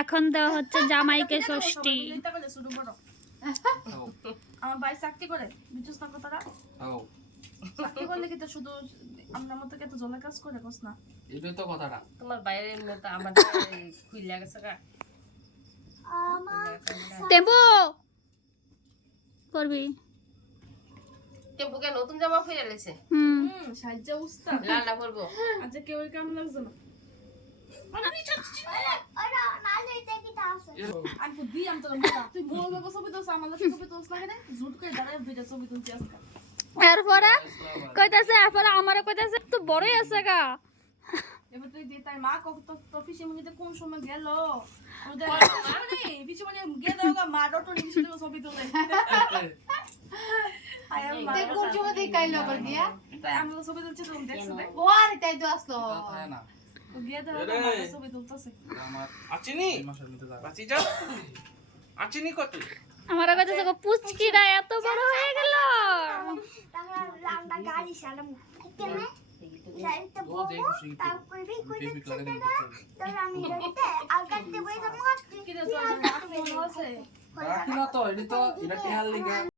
এখন দেওয়া হচ্ছে জামাইকে ষষ্ঠী। আমার ভাই চাকরি করে বুঝছিস না কথাটা? চাকরি করলে কি তো শুধু আমরা মতো কি এত জলের কাজ করে কস না? এটাই তো কথাটা। তোমার বাইরের মতো আমাদের খুইলা গেছে গা। টেম্পু করবি? টেম্পুকে নতুন জামা পরে লেছে। সাহায্য উস্তা লালটা পরবো। আচ্ছা কেউ কেমন লাগছে না? আমি তো দিই আমি তো তুই বড় বড় ছবি তোস আমার ছবি তোস না কেন ঝুট করে দাঁড়ায় ভিডিও ছবি তুলতে আসকা এরপরে কইতাছে এরপরে আমারে কইতাছে তো বড়ই আছে গা। এবার তুই দিয়ে তাই মা কত তো পিছে মনিতে কোন সময় গেল ওদের মানে পিছে মনি গেল গা মা ডটো নিয়ে পিছে ছবি তুলে আয় মা তে কোন সময় দেখাইলো আবার দিয়া তাই আমরা ছবি তুলছি তুমি দেখছো দেখ ও আরে তাই তো আসলো না ও গিয়ে তো ছবি তুলতেছে আমার আচিনি মাসের মধ্যে যাবে। বাঁচি যাও আচিনি কত আমারে কইতাছে গো পুচকিরা এত বড় হয়ে গেল। কি রে তোর মনে আছে রাখি না তো এটা তো এটা টেহার লিগা